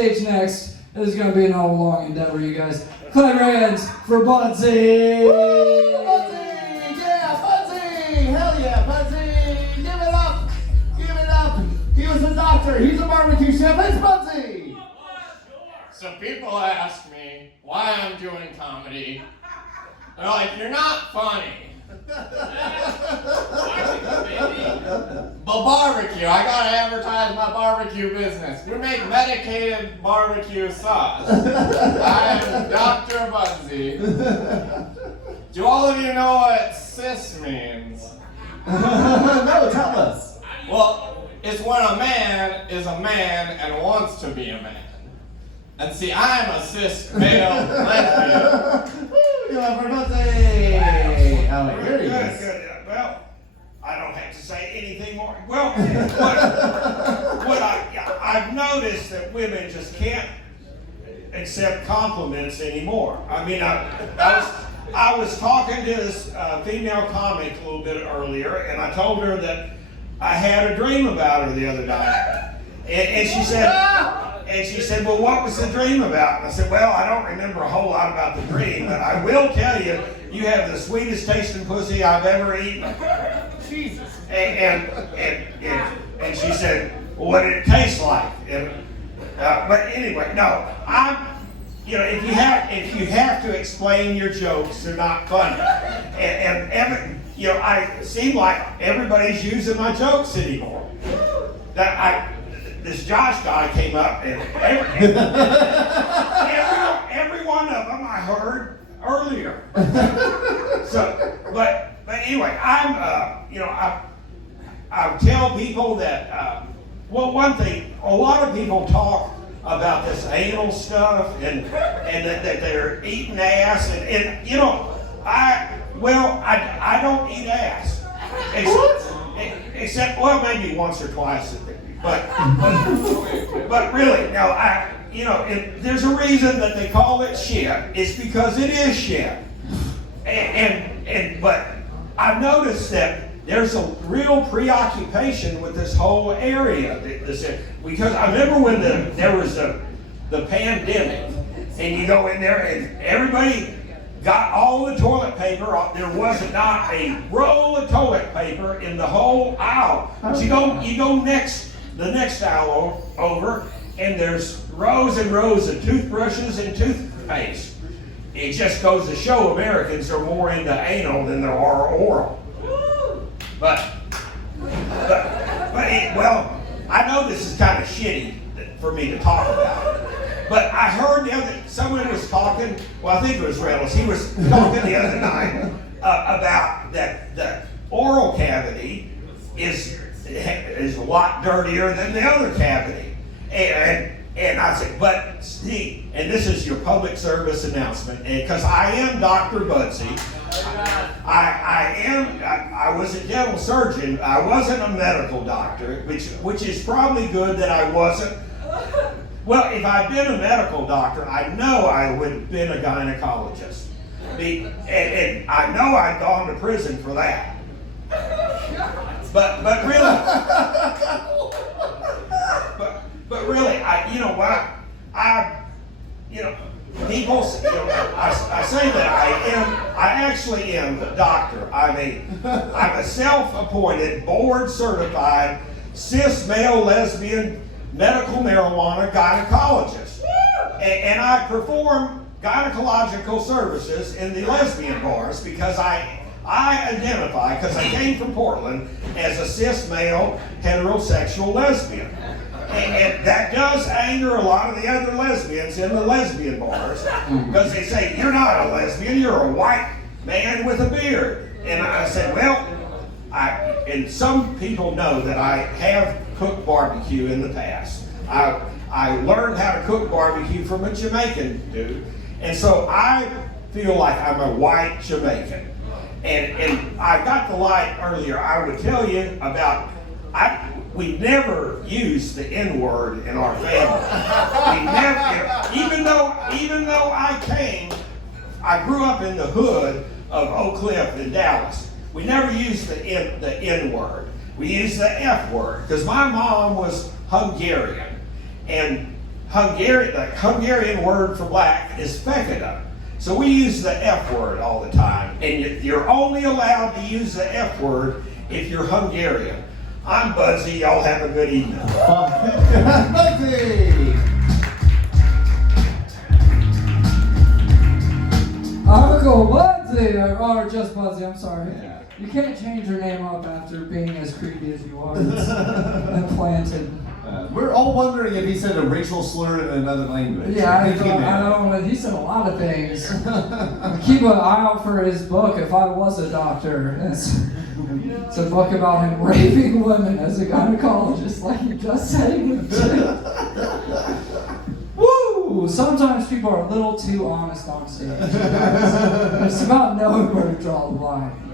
Stage next. This is going to be an all long endeavor, you guys. Clap your hands for Budsy! Budsy! Yeah, Budsy! Hell yeah, Budsy! Give it up! Give it up! He was a doctor. He's a barbecue chef. It's Budsy! So people ask me why I'm doing comedy. They're like, you're not funny. But barbecue, I gotta advertise my barbecue business. We make medicated barbecue sauce. I'm Dr. Budsy. Do all of you know what cis means? No, tell us. Well, it's when a man is a man and wants to be a man. And see, I'm a cis male lesbian. You love for Budsy! Oh, here he Good, is. good. Well, I don't have to say anything more. Well, what I've noticed that women just can't accept compliments anymore. I mean, I was talking to this female comic a little bit earlier, and I told her that I had a dream about her the other night, and she said, well, what was the dream about? And I said, well, I don't remember a whole lot about the dream, but I will tell you, you have the sweetest tasting pussy I've ever eaten. Jesus. And she said, well, what did it taste like? But anyway, no, if you have to explain your jokes, they're not funny. I seem like everybody's using my jokes anymore. This Josh guy came up, and every one of them I heard earlier. So, but anyway, I tell people that. Well, one thing, a lot of people talk about this anal stuff, and that they're eating ass, and I don't eat ass, except maybe once or twice. But really, no, there's a reason that they call it shit. It's because it is shit. But I've noticed that there's a real preoccupation with this whole area. Because I remember when there was the pandemic, and you go in there and everybody got all the toilet paper. There was not a roll of toilet paper in the whole aisle. But you go the next aisle over, and there's rows and rows of toothbrushes and toothpaste. It just goes to show Americans are more into anal than there are oral. But I know this is kind of shitty for me to talk about. But I heard someone was talking, well, I think it was Reynolds, he was talking the other night about that the oral cavity is a lot dirtier than the other cavity. And I said, but see, and this is your public service announcement, because I am Dr. Budsy. I was a dental surgeon. I wasn't a medical doctor, which is probably good that I wasn't. Well, if I'd been a medical doctor, I know I would have been a gynecologist. And I know I'd gone to prison for that. But really, people, I say that I actually am a doctor. I'm a self-appointed, board-certified, cis male lesbian medical marijuana gynecologist. And I perform gynecological services in the lesbian bars because I identify, because I came from Portland, as a cis male heterosexual lesbian. And that does anger a lot of the other lesbians in the lesbian bars, because they say, you're not a lesbian, you're a white man with a beard. And I said, well, and some people know that I have cooked barbecue in the past. I learned how to cook barbecue from a Jamaican dude. And so I feel like I'm a white Jamaican. And I got the light earlier. I would tell you about, we never used the N-word in our family. We never, even though I grew up in the hood of Oak Cliff in Dallas. We never used the N-word. We used the F word, because my mom was Hungarian. And the Hungarian word for black is fekete. So we use the F word all the time. And you're only allowed to use the F word if you're Hungarian. I'm Budsy. Y'all have a good evening. Budsy! Uncle Budsy, or just Budsy, I'm sorry. Yeah. You can't change your name up after being as creepy as you are. It's implanted. We're all wondering if he said a racial slur in another language. Yeah, I think he may have. don't know. He said a lot of things. Keep an eye out for his book, If I Was a Doctor. It's a book about him raping women as a gynecologist, like you just said he would do. Woo! Sometimes people are a little too honest on stage. It's about knowing where to draw the line.